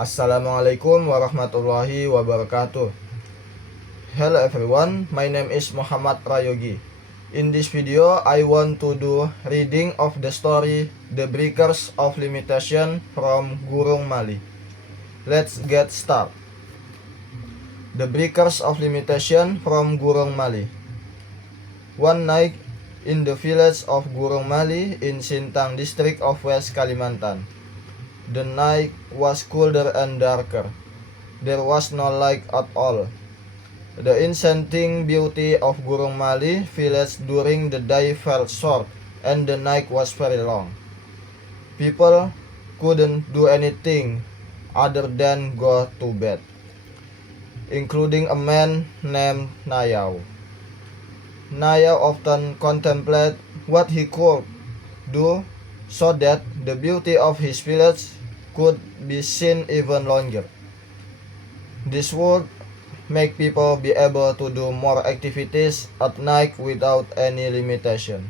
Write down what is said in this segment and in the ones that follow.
Assalamualaikum warahmatullahi wabarakatuh. Hello everyone, my name is Muhammad Prayogi. In this video, I want to do reading of the story The Breakers of Limitation from Gurung Mali. Let's get started. The Breakers of Limitation from Gurung Mali. One night in the village of Gurung Mali in Sintang district of West Kalimantan. The night was colder and darker. There was no light at all. The enchanting beauty of Gurung Mali village during the day felt short and the night was very long. People couldn't do anything other than go to bed, including a man named Nayau. Nayau often contemplated what he could do so that the beauty of his village could be seen even longer. This would make people be able to do more activities at night without any limitation.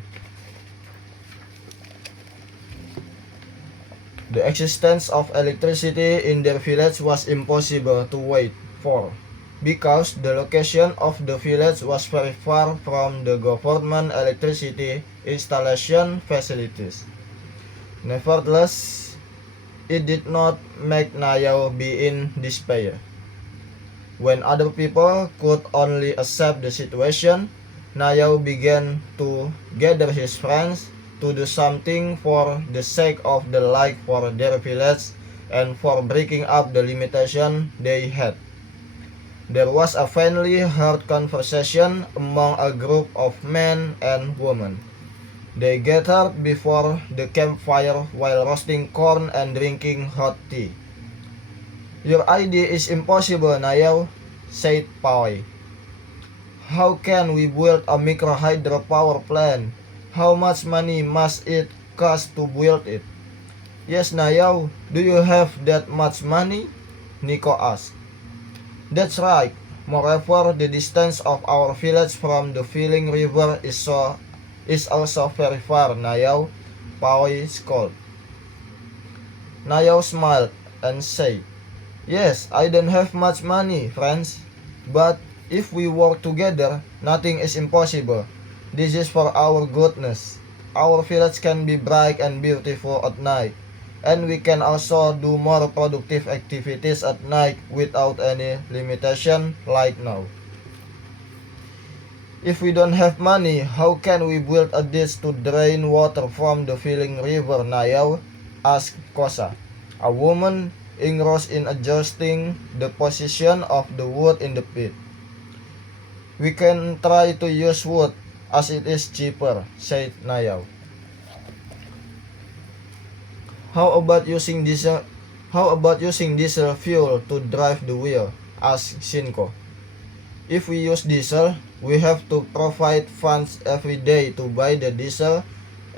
The existence of electricity in their village was impossible to wait for, because the location of the village was very far from the government electricity installation facilities. Nevertheless, it did not make Nayau be in despair. When other people could only accept the situation, Nayau began to gather his friends to do something for the sake of the light for their village and for breaking up the limitation they had. There was a faintly heard conversation among a group of men and women. They gathered before the campfire while roasting corn and drinking hot tea. "Your idea is impossible, Nayau," said Pai. "How can we build a micro-hydropower plant? How much money must it cost to build it?" "Yes, Nayau, do you have that much money?" Nico asked. "That's right. Moreover, the distance of our village from the Filing River is also very far, Nayau," Pai scolded. Nayau smiled and said, "Yes, I don't have much money, friends, but if we work together, nothing is impossible. This is for our goodness. Our village can be bright and beautiful at night, and we can also do more productive activities at night without any limitation like now." "If we don't have money, how can we build a ditch to drain water from the Filing River, Nayau?" asked Kosa, a woman engrossed in adjusting the position of the wood in the pit. "We can try to use wood, as it is cheaper," said Nayau. How about using diesel fuel to drive the wheel?" asked Shinko. "If we use diesel, we have to provide funds every day to buy the diesel,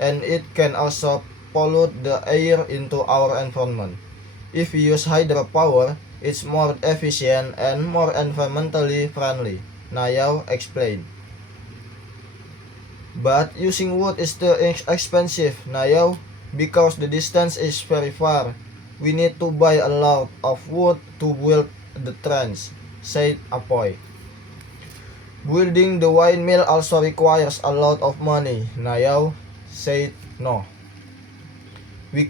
and it can also pollute the air into our environment. If we use hydropower, it's more efficient and more environmentally friendly," Nayau explained. "But using wood is still expensive, Nayau, because the distance is very far. We need to buy a lot of wood to build the trains," said Apoy. "Building the windmill also requires a lot of money," Nayau said. "No. We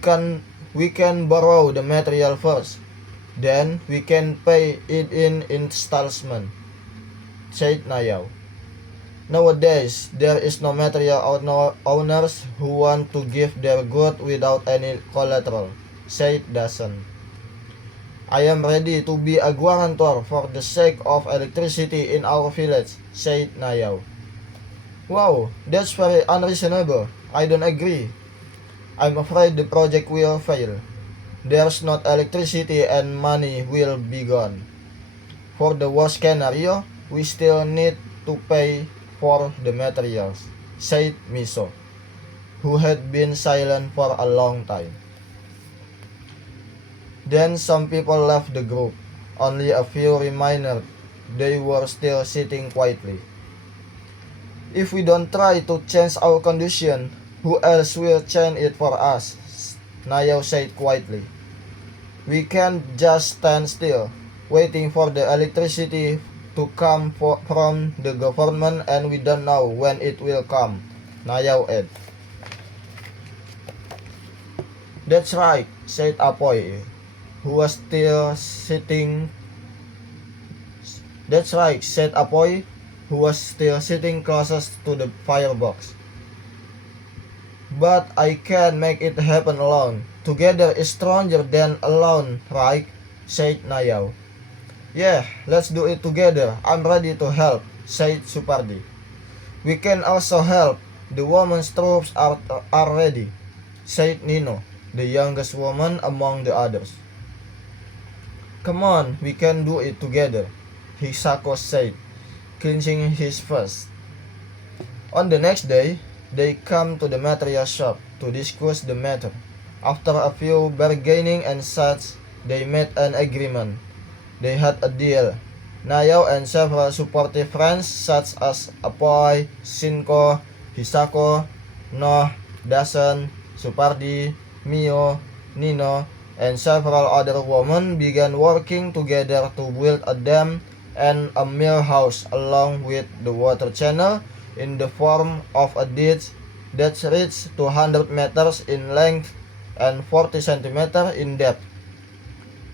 can borrow the material first. Then we can pay it in installment," said Nayau. "Nowadays, there is no material owners who want to give their goods without any collateral," said Dasan. "I am ready to be a guarantor for the sake of electricity in our village," said Nayau. "Wow, that's very unreasonable. I don't agree. I'm afraid the project will fail. There's not electricity and money will be gone. For the worst scenario, we still need to pay for the materials," said Miso, who had been silent for a long time. Then some people left the group. Only a few remained. They were still sitting quietly. "If we don't try to change our condition, who else will change it for us?" Nayau said quietly. We can't just stand still, waiting for the electricity to come from the government, and we don't know when it will come, Nayao added. That's right, said Apoy, who was still sitting. That's right, said Apoy, who was still sitting closest to the firebox. But I can't make it happen alone. Together is stronger than alone, right? Said Nayao. Yeah, let's do it together. I'm ready to help, said Supardi. We can also help. The women's troops are ready, said Nino, the youngest woman among the others. Come on, we can do it together, Hisako said, clenching his fist. On the next day, they come to the material shop to discuss the matter. After a few bargaining and such, they made an agreement. They had a deal. Nayao and several supportive friends such as Apoy, Shinko, Hisako, Noh, Dasen, Supardi, Mio, Nino, and several other women began working together to build a dam and a mill house along with the water channel in the form of a ditch that reached 200 meters in length and 40 centimeters in depth.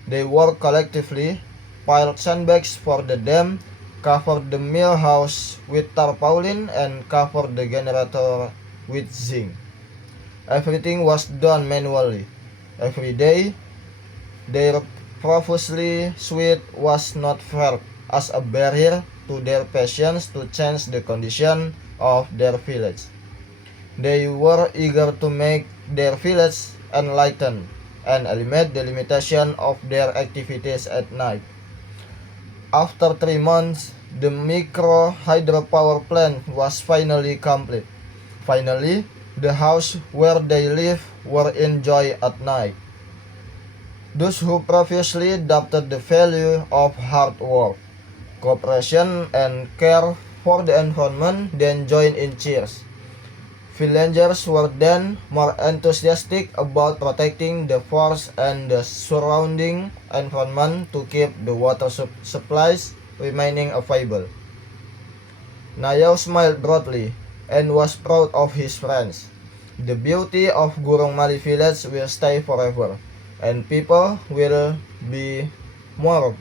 They worked collectively, piled sandbags for the dam, covered the mill house with tarpaulin, and covered the generator with zinc. Everything was done manually. Every day, their profusely sweat was not felt as a barrier to their patience to change the condition of their village. They were eager to make their village enlightened and eliminate the limitation of their activities at night. After 3 months, the micro hydropower plant was finally complete. Finally, the house where they live were enjoyed at night. Those who previously doubted the value of hard work, cooperation, and care for the environment then joined in cheers. Villagers were then more enthusiastic about protecting the forest and the surrounding environment to keep the water supplies remaining available. Nayao smiled broadly and was proud of his friends. The beauty of Gurung Mali village will stay forever, and people will be more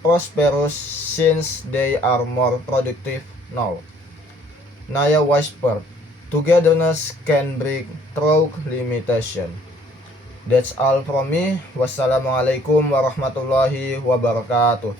prosperous since they are more productive now. Naya whispered, togetherness can break through limitation. That's all from me. Wassalamualaikum warahmatullahi wabarakatuh.